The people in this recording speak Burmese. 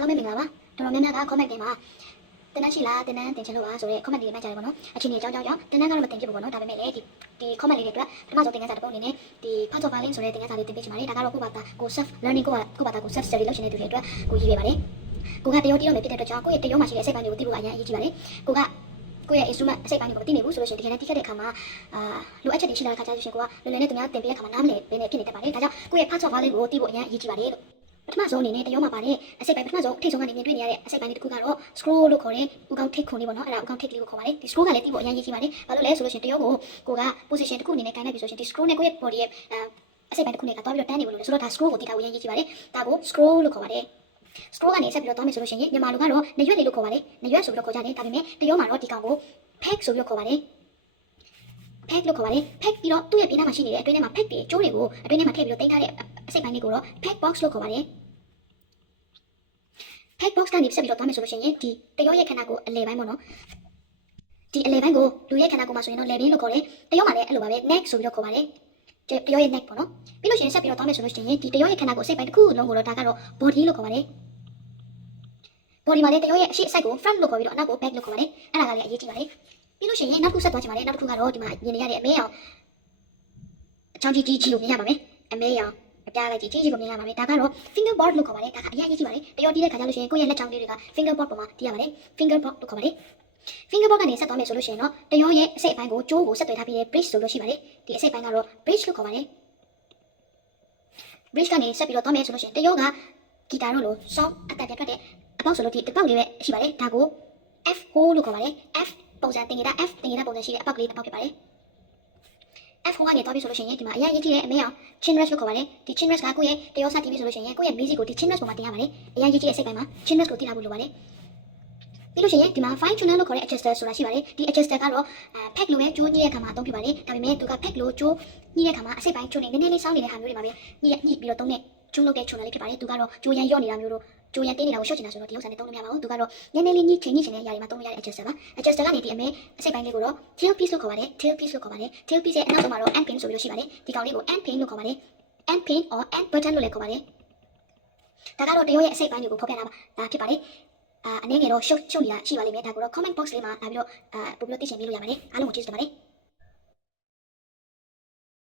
အားလုံးပဲမင်္ဂလာပါတော်တော်များများက comment တွေမှာတင်တန်းရှိလားတင်တန်းတင်ချင်လို့ပါဆိုတော့ comment တွေမှတ်ကြတယ်ပေါ့နော်အချိန်ကြီးအကြောင်းကြောင့်တင်တန်းကတော့မတင်ဖြစ်ဘူးပေါ့နော်ဒါပေမဲ့လည်းဒီ comment လေးတွေအတွက်ပထမဆုံးတင်ကန်းစာတစ်ပုဒ်အနေနဲ့ဒီ part of violence ဆိုတဲ့တင်ကန်းစာလေးတင်ပေးချင်ပါတယ်ဒါကတော့ကိုယ့်ဘာသာကို self learning ကိုဘာသာကို self study လုပ်ချင်တဲ့သူတွေအတွက်ကိုရည်ရွယ်ပါတယ်ကိုကတရောတီးတော့မယ်ဖြစ်တဲ့အတွက်ကြောင့်ကိုယ့်ရဲ့တရောမှာရှိတဲ့အစိတ်ပိုင်းတွေကိုသိဖို့အရင်အရေးကြီးပါတယ်ကိုကကိုယ့်ရဲ့ instrument အစိတ်ပိုင်းတွေကိုမသိနေဘူးဆိုလို့ရှိရင်ဒီကနေ့တီးခတ်တဲ့အခါမှာလိုအပ်ချက်တွေရှိလာတဲ့အခါကျလို့ရှိရင်ကိုကလွယ်လွယ်နဲ့သူများတင်ပေးတဲ့အခါမှာနားမလည်ဘဲနဲ့ဖြစ်နေတတ်ပါတယ်ဒါကြောင့်ကိုယ့်ရဲ့ part of violence ကိုသိဖို့အရင်အရေးကြီးပါတယ်လို့ပထမဆုံးအနေနဲ့တရောမှာပါတဲ့အစိတ်ပိုင်းပထမဆုံးအထိတ်ဆုံးကနေမြင်တွေ့နေရတဲ့အစိတ်ပိုင်းတစ်ခုကတော့ scroll လို့ခေါ်တဲ့ဥကောင်းထိတ်ခွန်လေးပေါ့နော်အဲ့ဒါဥကောင်းထိတ်ကလေးကိုခေါ်ပါတယ်ဒီ scroll ကလည်းသိဖို့အရင်ရေးကြည့်ပါတယ်ဘာလို့လဲဆိုလို့ရှိရင်တရောကိုက position တစ်ခုအနေနဲ့ကိုင်လိုက်ပြီဆိုရင်ဒီ scroll နဲ့ကိုယ့်ရဲ့ body ရဲ့အစိတ်ပိုင်းတစ်ခုနဲ့ကတော့ပြီးတော့တန်းနေလို့ဆိုတော့ဒါ scroll ကိုသိတာကိုအရင်ရေးကြည့်ပါတယ်ဒါကို scroll လို့ခေါ်ပါတယ် scroll ကနေဆက်ပြီးတော့တောင်းမယ်ဆိုလို့ရှိရင်မြန်မာလူကတော့နေရွက်လေးလို့ခေါ်ပါတယ်နေရွက်ဆိုပြီးတော့ခေါ်ကြတယ်ဒါပေမဲ့တရောမှာတော့ဒီကောင်ကို peg ဆိုပြီးတော့ခေါ်ပါတယ် peg လို့ခေါ်ပါတယ် peg ပြီးတော့သူ့ရဲ့ပြင်းထဲမှာရှိနေတဲ့အတွင်းထဲမှာ peg တွေအကျိုးတွေကိုအတွင်းထဲမှာထည့်ပြီးတော့တင်ထားတဲ့အစိတ်ပိုင်းလေးကိုတော့ peg box လို့ခေါ်ပါတယ် peg box ကနေဆက်ပြီးတော့သွားမယ်ဆိုလို့ရှိရင်ဒီတရောရဲ့ခန္ဓာကိုယ်အလယ်ပိုင်းပေါ့နော်ဒီအလယ်ပိုင်းကိုလူရဲ့ခန္ဓာကိုယ်မှာဆိုရင်တော့ level လို့ခေါ်တယ်တရောမှာလည်းအဲ့လိုပါပဲ neck ဆိုပြီးတော့ခေါ်ပါတယ်တရောရဲ့ neck ပေါ့နော်ပြီးလို့ရှိရင်ဆက်ပြီးတော့သွားမယ်ဆိုလို့ရှိရင်ဒီတရောရဲ့ခန္ဓာကိုယ်အစိတ်ပိုင်းတစ်ခုလုံးကိုတော့ဒါကတော့ body လို့ခေါ်ပါတယ် body မှာလည်းတရောရဲ့အရှိအစိုက်ကို front လို့ခေါ်ပြီးတော့အနောက်ကို back လို့ခေါ်ပါတယ်အဲ့ဒါကလည်းအရေးကြီးပါတယ်ပြီးလို့ရှိရင်နောက်တစ်ခုဆက်သွားချင်ပါတယ်နောက်တစ်ခုကတော့ဒီမှာမြင်နေရတဲ့အမဲရောင်အချောင်းကြီးကြီးကိုမြင်ရပါမယ်အမဲရောင်အပြားလိုက်ကြီးကိုမြင်ရပါမယ်ဒါကတော့ finger board လို့ခေါ်ပါတယ်ဒါကအရင်ရေးကြည့်ပါတယ်တရောတီးတဲ့ခါကျလို့ရှိရင်ကိုယ့်ရဲ့လက်ချောင်းလေးတွေက finger board ပေါ်မှာတီးရပါတယ် finger board လို့ခေါ်ပါတယ် finger board ကနေဆက်သွားမယ်ဆိုလို့ရှိရင်တော့တရောရဲ့အစိတ်အပိုင်းကိုကြိုးကိုဆက်သွယ်ထားပြီးတဲ့ bridge ဆိုလို့ရှိပါတယ်ဒီအစိတ်ပိုင်းကတော့ bridge လို့ခေါ်ပါတယ် bridge ကနေဆက်ပြီးတော့သွားမယ်ဆိုလို့ရှိရင်တရောကဂီတာတို့လို song အတန်ပြန်ထွက်တဲ့အပေါက်ဆိုလို့ဒီတစ်ပေါက်လေးပဲရှိပါတယ်ဒါကို F hole လို့ခေါ်ပါတယ် F ပုံစံတင်နေတာ F တင်နေတာပုံစံရှိတဲ့အပေါက်ကလေးတစ်ပေါက်ဖြစ်ပါတယ် F hole ကနေသွားပြီဆိုလို့ရှိရင်ဒီမှာအရင်ရေးကြည့်တဲ့အမေအောင် chin rest လို့ခေါ်ပါတယ်ဒီ chin rest ကကိုယ့်ရဲ့တရောစတီးပြီဆိုလို့ရှိရင်ကိုယ့်ရဲ့ music ကိုဒီ chin rest ပေါ်မှာတင်ရပါတယ်အရင်ရေးကြည့်တဲ့အစိတ်ပိုင်းမှာ chin rest ကိုတင်ထားဖို့လိုပါတယ်ပြီးလို့ရှိရင်ဒီမှာ fine tuner လို့ခေါ်တဲ့ adjuster ဆိုတာရှိပါတယ်ဒီ adjuster ကတော့peg လိုပဲကြိုးညှိတဲ့အခါမှာအသုံးပြုပါတယ်ဒါပေမဲ့သူက peg လိုကြိုးညှိတဲ့အခါမှာအစိတ်ပိုင်းကြိုးနေနည်းနည်းလေးစောင်းနေတဲ့ဟာမျိုးတွေမှာပဲညှိပြီးတော့သုံးတဲ့ကျုံးလုပ်တဲ့ tuner လေးဖြစ်ပါတယ်သူကတော့ကြိုးရန်ရော့နေတာမျိုးတို့ကြိုးရန်တင်းနေတာကိုရှော့ချင်တာဆိုတော့ဒီဥစ္စာနဲ့သုံးလို့မရပါဘူးသူကတော့နည်းနည်းလေးညှိချင်တဲ့အရာတွေမှာသုံးလို့ရတဲ့ adjuster ပါ adjuster ကနေဒီအမဲအစိတ်ပိုင်းလေးကိုတော့ tail piece လို့ခေါ်ပါတယ် tail piece လို့ခေါ်ပါတယ် tail piece ရဲ့အနောက်ဆုံးမှာတော့ end pin ဆိုပြီးလို့ရှိပါတယ်ဒီကောင်လေးကို end pin လို့ခေါ်ပါတယ် end pin or end button လို့လည်းခေါ်ပါတယ်ဒါကတော့တရောရဲ့အစိတ်ပိုင်းတွေကိုဖော်ပြတာပါဒါဖြစ်ပါတယ်အနေငယ်တော့ရှုပ်နေတာရှိပါလိမ့်မယ်ဒါကိုတော့ comment box လေးမှာလာပြီးတော့ပို့ပြီးတော့သိချင်ပေးလို့ရပါတယ်အားလုံးကိုကျေးဇူးတင်ပါတယ်